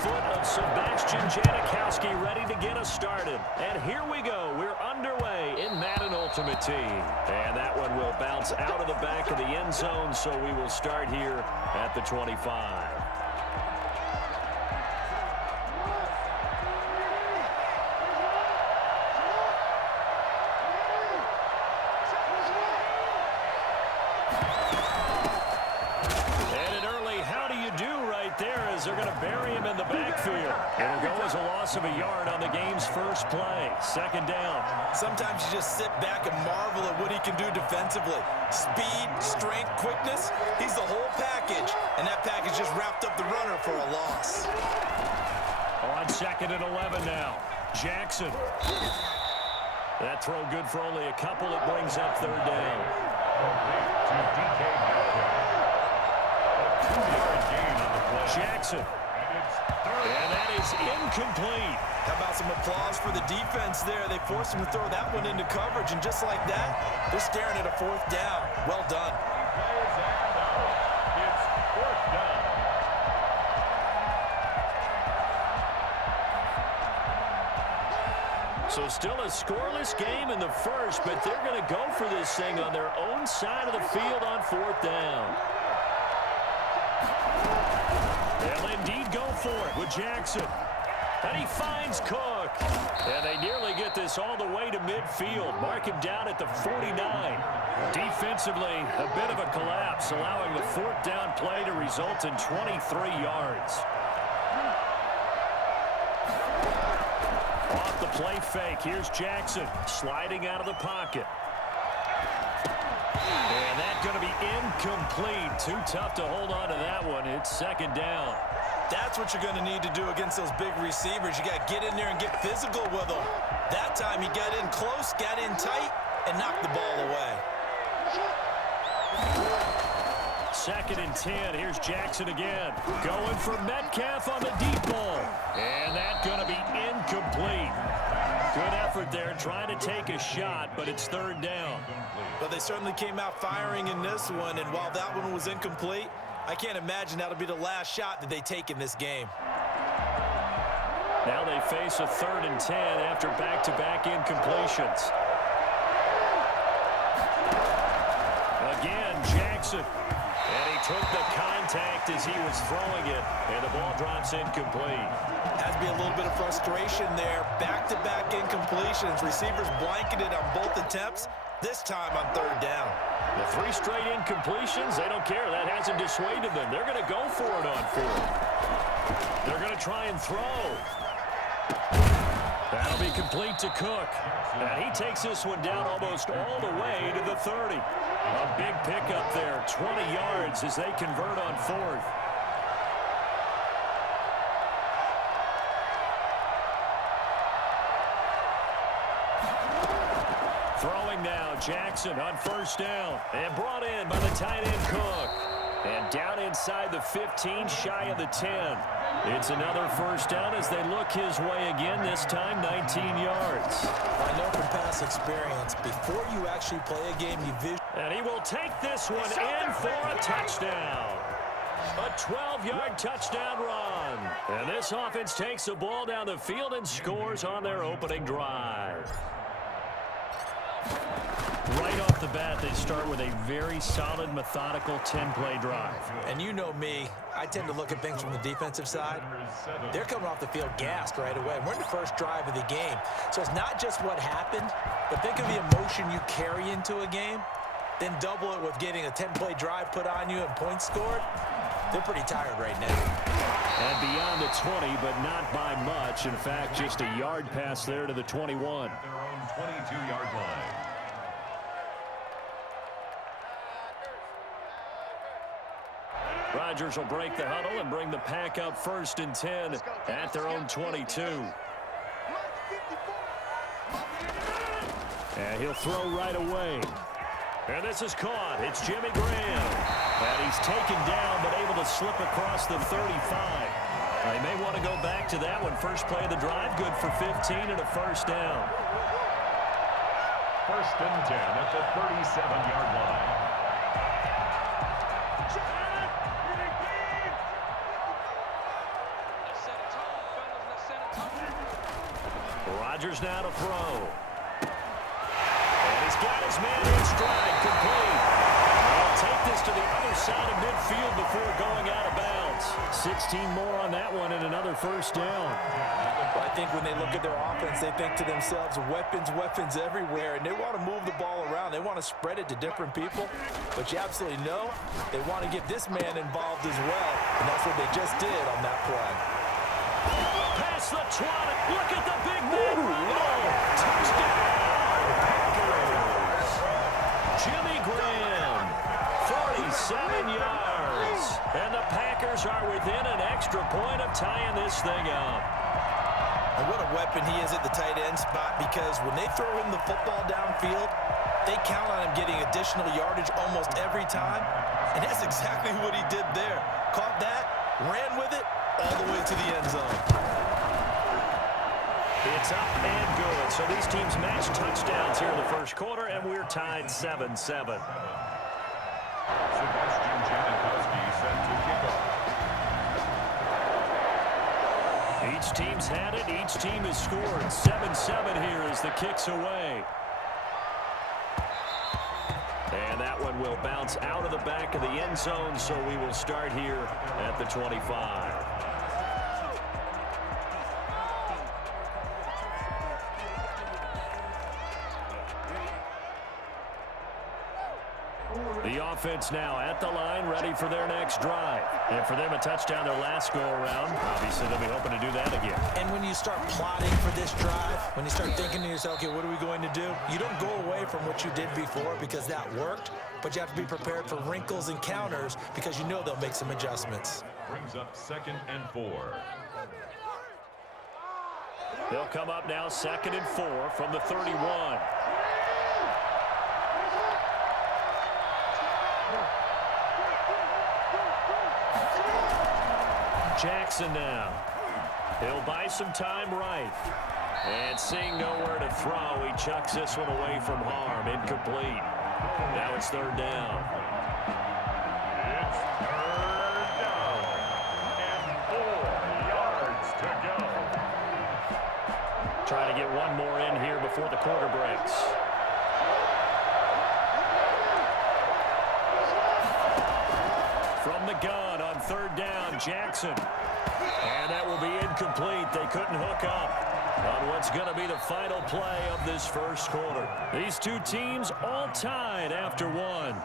foot of Sebastian Janikowski ready to get us started. And here we go. We're underway in Madden Ultimate Team. And that one will bounce out of the back of the end zone, so we will start here at the 25. They're going to bury him in the backfield. It'll go as a loss of a yard on the game's first play. Second down. Sometimes you just sit back and marvel at what he can do defensively. Speed, strength, quickness. He's the whole package. And that package just wrapped up the runner for a loss. On second and 11 now. Jackson. That throw good for only a couple. It brings up third down. Jackson. And that is incomplete. How about some applause for the defense there? They forced him to throw that one into coverage, and just like that, they're staring at a fourth down. Well done. It's fourth down. So still a scoreless game in the first, but they're going to go for this thing on their own side of the field on fourth down. They'll indeed go for it with Jackson. And he finds Cook. And they nearly get this all the way to midfield. Mark him down at the 49. Defensively, a bit of a collapse, allowing the fourth down play to result in 23 yards. Off the play fake, here's Jackson sliding out of the pocket. And that's going to be incomplete. Too tough to hold on to that one. It's second down. That's what you're going to need to do against those big receivers. You got to get in there and get physical with them. That time he got in close, got in tight, and knocked the ball away. Second and 10. Here's Jackson again. Going for Metcalf on the deep ball. And that's going to be incomplete. Good effort there trying to take a shot, but it's third down. But they certainly came out firing in this one, and while that one was incomplete, I can't imagine that'll be the last shot that they take in this game. Now they face a third and 10 after back-to-back incompletions. Again, Jackson. And he took the contact as he was throwing it, and the ball drops incomplete. Has to be a little bit of frustration there. Back-to-back incompletions. Receivers blanketed on both attempts, this time on third down. The three straight incompletions, they don't care. That hasn't dissuaded them. They're going to go for it on fourth. They're going to try and throw. That'll be complete to Cook. And he takes this one down almost all the way to the 30. A big pickup there, 20 yards as they convert on fourth. Throwing now, Jackson on first down. And brought in by the tight end Cook. And down inside the 15, shy of the 10. It's another first down as they look his way again, this time 19 yards. I know from past experience, before you actually play a game, you vision. And he will take this one in for a touchdown. A 12-yard touchdown run. And this offense takes the ball down the field and scores on their opening drive. Right off the bat, they start with a very solid, methodical 10-play drive. And you know me, I tend to look at things from the defensive side. They're coming off the field gassed right away. We're in the first drive of the game. So it's not just what happened, but think of the emotion you carry into a game. Then double it with getting a 10-play drive put on you and points scored. They're pretty tired right now. And beyond the 20, but not by much. In fact, just a yard pass there to the 21. Their own 22-yard line. Rodgers will break the huddle and bring the pack up first and 10 at their own 22. And he'll throw right away. And this is caught. It's Jimmy Graham. And he's taken down but able to slip across the 35. They may want to go back to that one. First play of the drive, good for 15 and a first down. First and 10 at the 37-yard line. Rodgers now to throw. And he's got his man in stride, complete. He'll take this to the other side of midfield before going out of bounds. 16 more on that one and another first down. Well, I think when they look at their offense, they think to themselves, weapons, weapons everywhere, and they want to move the ball around. They want to spread it to different people, but you absolutely know they want to get this man involved as well, and that's what they just did on that play. Pass the 20. Look at the big man. Touchdown. Jimmy Graham, 47 yards. And the Packers are within an extra point of tying this thing up. And what a weapon he is at the tight end spot, because when they throw him the football downfield, they count on him getting additional yardage almost every time. And that's exactly what he did there. Caught that, ran with it, all the way to the end zone. It's up and good. So these teams match touchdowns here in the first quarter, and we're tied 7-7. Sebastian Janikowski set to kick off. Each team's had it. Each team has scored. 7-7 here as the kick's away. And that one will bounce out of the back of the end zone, so we will start here at the 25. The offense now at the line, ready for their next drive. And for them, a touchdown their last go-around. Obviously, they'll be hoping to do that again. And when you start plotting for this drive, when you start thinking to yourself, okay, what are we going to do? You don't go away from what you did before because that worked, but you have to be prepared for wrinkles and counters because you know they'll make some adjustments. Brings up 2nd and 4. They'll come up now 2nd and 4 from the 31. Jackson now. He'll buy some time right. And seeing nowhere to throw, he chucks this one away from harm. Incomplete. Now it's 3rd down. It's 3rd down and 4 yards to go. Trying to get one more in here before the quarter breaks. From the gun on 3rd down, Jackson. And that will be incomplete. They couldn't hook up on what's going to be the final play of this first quarter. These two teams all tied after one.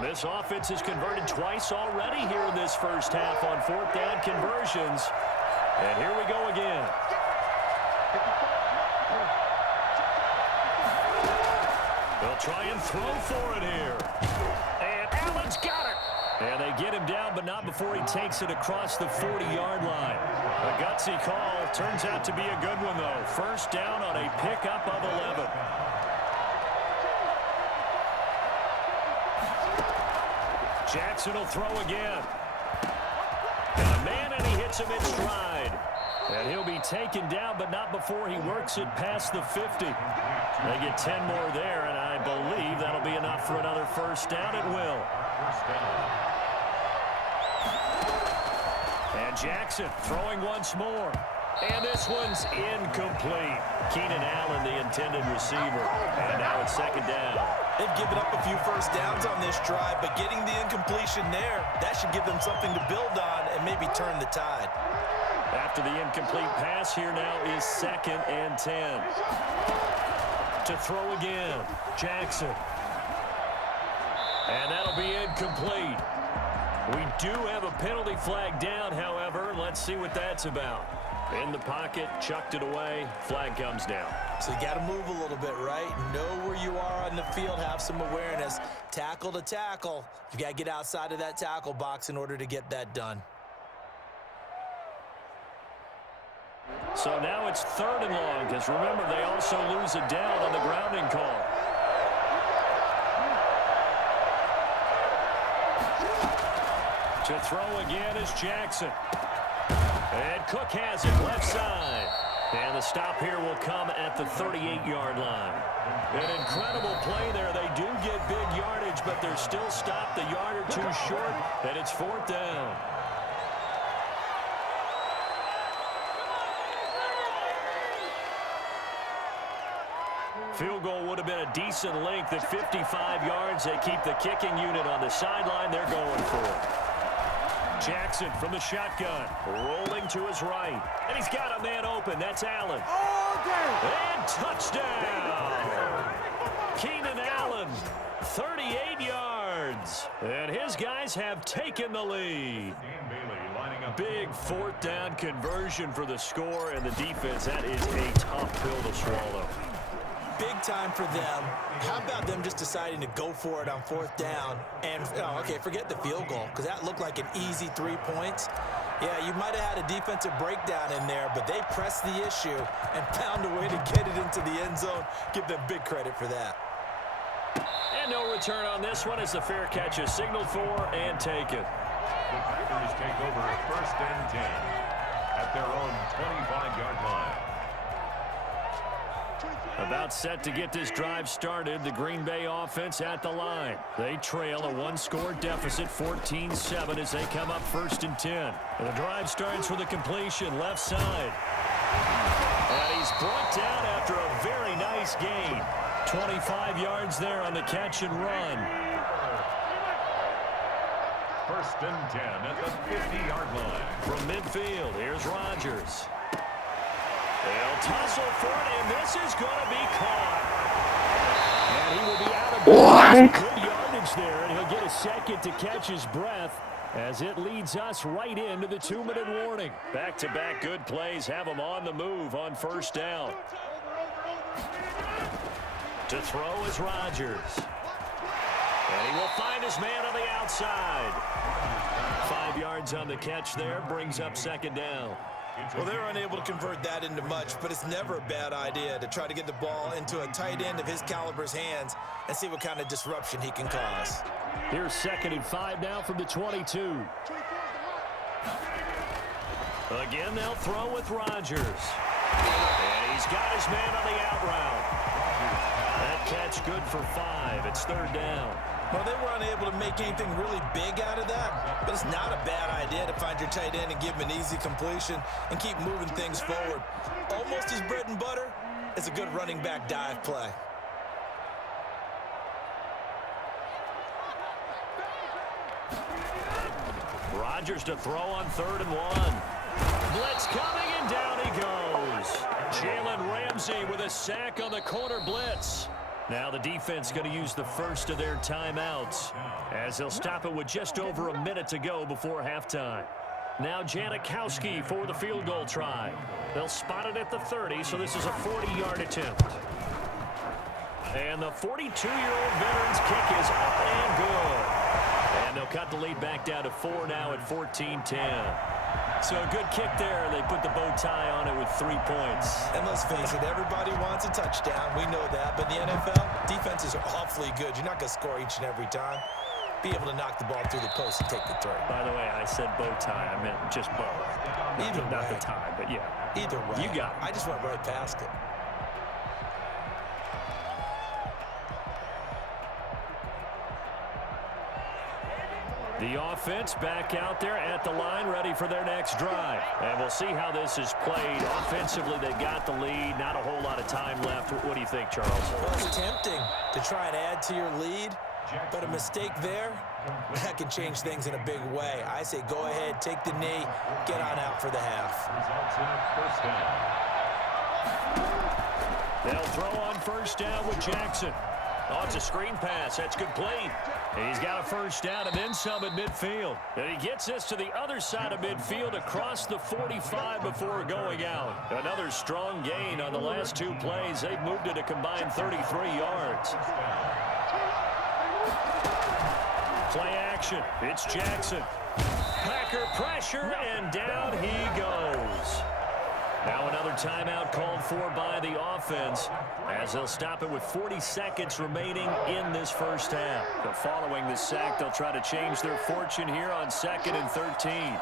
This offense has converted twice already here in this first half on 4th down conversions. And here we go again. They'll try and throw for it here. And Allen's got it. And they get him down, but not before he takes it across the 40-yard line. A gutsy call. Turns out to be a good one, though. 1st down on a pickup of 11. Jackson will throw again. And a man, and he hits him in stride. And he'll be taken down, but not before he works it past the 50. They get 10 more there, and I believe that'll be enough for another 1st down. It will. And Jackson throwing once more. And this one's incomplete. Keenan Allen, the intended receiver. And now it's 2nd down. They've given up a few 1st downs on this drive, but getting the incompletion there, that should give them something to build on and maybe turn the tide. After the incomplete pass, here now is 2nd and 10. To throw again, Jackson. And that'll be incomplete. We do have a penalty flag down, however. Let's see what that's about. In the pocket, chucked it away, flag comes down. So you got to move a little bit, right? Know where you are on the field, have some awareness. Tackle to tackle. You got to get outside of that tackle box in order to get that done. So now it's 3rd and long, because remember, they also lose it down on the grounding call. To throw again is Jackson. And Cook has it left side. And the stop here will come at the 38-yard line. An incredible play there. They do get big yardage, but they're still stopped a yard or two short, and it's 4th down. Field goal would have been a decent length at 55 yards. They keep the kicking unit on the sideline. They're going for it. Jackson from the shotgun, rolling to his right. And he's got a man open. That's Allen. And touchdown! Keenan Allen, 38 yards. And his guys have taken the lead. Big 4th down conversion for the score, and the defense, that is a tough pill to swallow. Big time for them. How about them just deciding to go for it on 4th down? And, okay, forget the field goal, because that looked like an easy 3 points. Yeah, you might have had a defensive breakdown in there, but they pressed the issue and found a way to get it into the end zone. Give them big credit for that. And no return on this one as the fair catch is signaled for and taken. The Packers take over 1st and 10 at their own 25-yard line. About set to get this drive started, the Green Bay offense at the line. They trail a 1-score deficit, 14-7, as they come up 1st and 10. And the drive starts with a completion left side. And he's brought down after a very nice gain. 25 yards there on the catch and run. 1st and 10 at the 50-yard line. From midfield, here's Rodgers. They'll tussle for it, and this is going to be caught. And he will be out of bounds. Good yardage there, and he'll get a second to catch his breath as it leads us right into the 2-minute warning. Back-to-back good plays have him on the move on 1st down. To throw is Rodgers. And he will find his man on the outside. 5 yards on the catch there, brings up 2nd down. Well, they're unable to convert that into much, but it's never a bad idea to try to get the ball into a tight end of his caliber's hands and see what kind of disruption he can cause. Here's 2nd and 5 now from the 22. Again, they'll throw with Rodgers. And he's got his man on the out route. That catch good for 5. It's 3rd down. Well, they were unable to make anything really big out of that, but it's not a bad idea to find your tight end and give him an easy completion and keep moving things forward. Almost his bread and butter is a good running back dive play. Rodgers to throw on 3rd and 1. Blitz coming, and down he goes. Jalen Ramsey with a sack on the corner blitz. Now the defense going to use the first of their timeouts as they'll stop it with just over a minute to go before halftime. Now Janikowski for the field goal try. They'll spot it at the 30, so this is a 40-yard attempt. And the 42-year-old veteran's kick is up and good. And they'll cut the lead back down to 4 now at 14-10. So a good kick there. They put the bow tie on it with 3 points. And let's face it, everybody wants a touchdown. We know that. But in the NFL, defenses are awfully good. You're not going to score each and every time. Be able to knock the ball through the post and take the throw. By the way, I said bow tie. I meant just bow. Either way. Not the tie, but yeah. Either way. You got it. I just went right past it. The offense back out there at the line, ready for their next drive. And we'll see how this is played. Offensively, they got the lead. Not a whole lot of time left. What do you think, Charles? Well, it's tempting to try and add to your lead, but a mistake there, that can change things in a big way. I say go ahead, take the knee, get on out for the half. Results in a 1st down. They'll throw on 1st down with Jackson. Oh, it's a screen pass. That's complete. He's got a 1st down and then some at midfield. And he gets this to the other side of midfield across the 45 before going out. Another strong gain on the last 2 plays. They've moved it a combined 33 yards. Play action. It's Jackson. Packer pressure, and down he goes. Now another timeout called for by the offense as they'll stop it with 40 seconds remaining in this first half. But following the sack, they'll try to change their fortune here on 2nd and 13.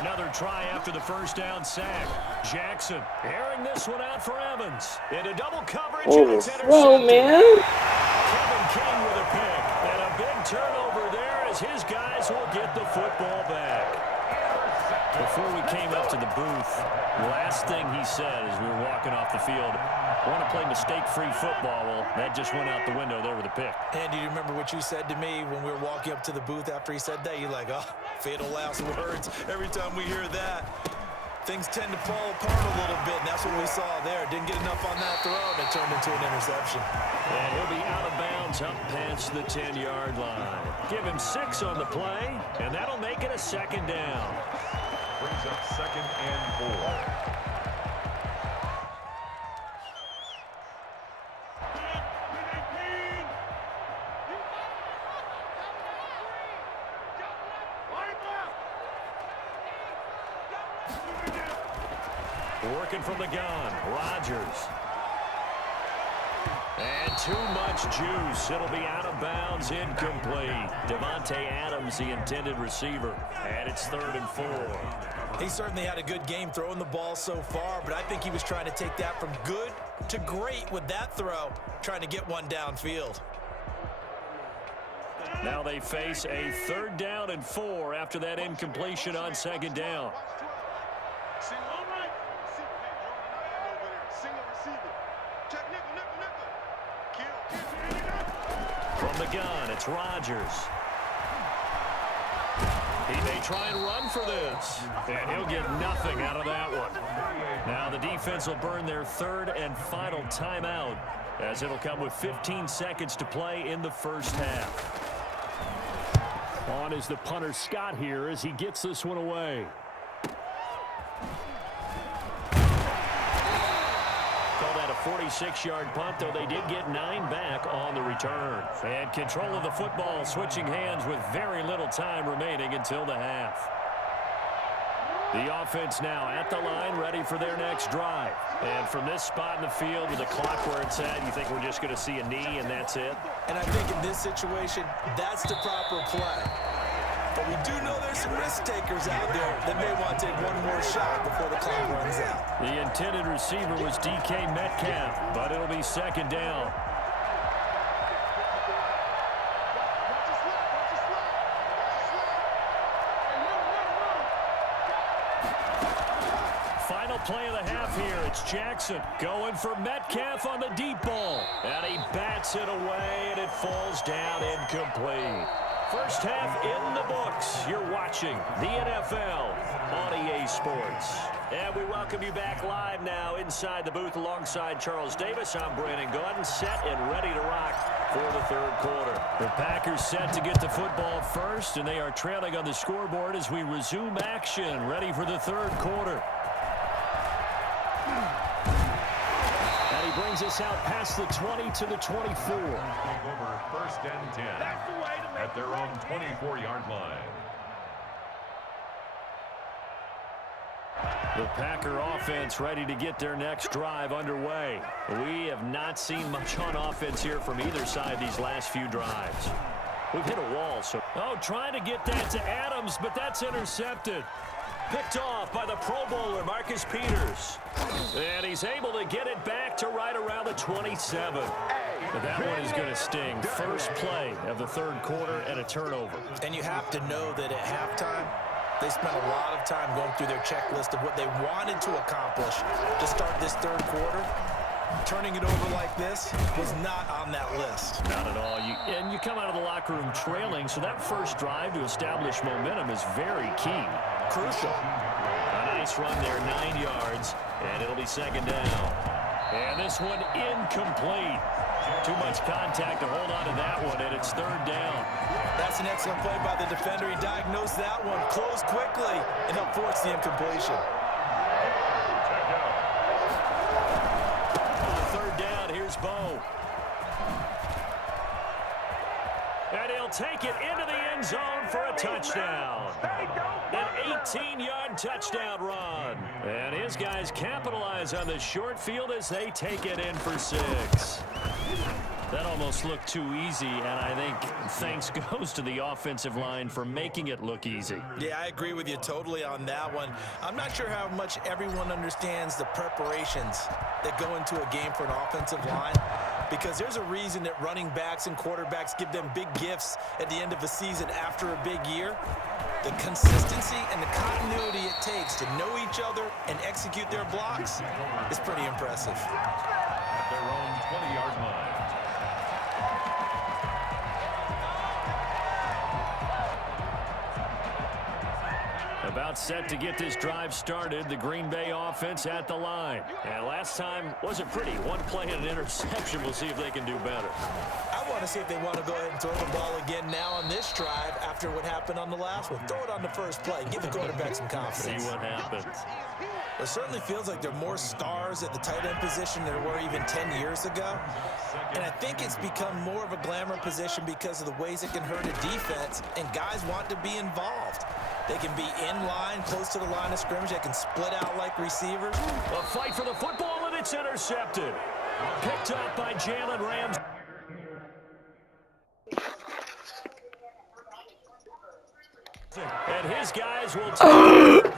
Another try after the first down sack. Jackson airing this one out for Evans. Into double coverage. Overthrow, man. Kevin King with a pick. And a big turnover there as his guys will get the football back. Before we came up to the booth, last thing he said as we were walking off the field, want to play mistake-free football. Well, that just went out the window there with a pick. And do you remember what you said to me when we were walking up to the booth after he said that? You're like, oh, fatal last words. Every time we hear that, things tend to fall apart a little bit, and that's what we saw there. Didn't get enough on that throw, and it turned into an interception. And he'll be out of bounds up past the 10-yard line. Give him 6 on the play, and that'll make it a 2nd down. Brings up 2nd and 4. Working from the gun, Rodgers. And too much juice. It'll be out of bounds, incomplete. Devontae Adams, the intended receiver. And it's 3rd and 4. He certainly had a good game throwing the ball so far, but I think he was trying to take that from good to great with that throw, trying to get one downfield. Now they face a 3rd down and 4 after that incompletion on 2nd down. From the gun, it's Rodgers. He may try and run for this, and he'll get nothing out of that one. Now the defense will burn their 3rd and final timeout as it'll come with 15 seconds to play in the first half. On is the punter Scott here as he gets this one away. Call that a 46-yard punt, though they did get 9 back on the return. And control of the football switching hands with very little time remaining until the half. The offense now at the line, ready for their next drive. And from this spot in the field with the clock where it's at, you think we're just going to see a knee and that's it? And I think in this situation, that's the proper play. But we do know there's some risk takers out there that may want to take one more shot before the clock runs out. The intended receiver was DK Metcalf, but it'll be 2nd down. Final play of the half here. It's Jackson going for Metcalf on the deep ball. And he bats it away, and it falls down incomplete. First half in the books. You're watching the NFL on EA Sports. And we welcome you back live now inside the booth alongside Charles Davis. I'm Brandon Gordon, set and ready to rock for the 3rd quarter. The Packers set to get the football first, and they are trailing on the scoreboard as we resume action, ready for the 3rd quarter. And he brings us out past the 20 to the 24. Over 1st and 10 at their own 24-yard line. The Packer offense ready to get their next drive underway. We have not seen much on offense here from either side these last few drives. We've hit a wall. Trying to get that to Adams, but that's intercepted. Picked off by the Pro Bowler, Marcus Peters. And he's able to get it back to right around the 27. But that one is going to sting. First play of the 3rd quarter and a turnover. And you have to know that at halftime, they spent a lot of time going through their checklist of what they wanted to accomplish to start this 3rd quarter. Turning it over like this was not on that list. Not at all. And you come out of the locker room trailing, so that first drive to establish momentum is very key. Crucial. A nice run there, 9 yards, and it'll be 2nd down. And this one incomplete. Too much contact to hold on to that one, and it's 3rd down. That's an excellent play by the defender. He diagnosed that one, closed quickly, and helped force the incompletion. On 3rd down, here's Bo. And he'll take it into the end zone for a touchdown. An 18-yard touchdown run. And his guys capitalize on the short field as they take it in for 6. That almost looked too easy, and I think thanks goes to the offensive line for making it look easy. Yeah, I agree with you totally on that one. I'm not sure how much everyone understands the preparations that go into a game for an offensive line, because there's a reason that running backs and quarterbacks give them big gifts at the end of the season after a big year. The consistency and the continuity it takes to know each other and execute their blocks is pretty impressive. At their own 20-yard line. About set to get this drive started, the Green Bay offense at the line. And last time wasn't pretty. One play and an interception. We'll see if they can do better. I want to see if they want to go ahead and throw the ball again now on this drive after what happened on the last one. Throw it on the first play. Give the quarterback some confidence. See what happens. It certainly feels like there are more stars at the tight end position than there were even 10 years ago. And I think it's become more of a glamour position because of the ways it can hurt a defense, and guys want to be involved. They can be in line, close to the line of scrimmage. They can split out like receivers. A fight for the football, and it's intercepted. Picked up by Jalen Ramsey. And his guys will take it.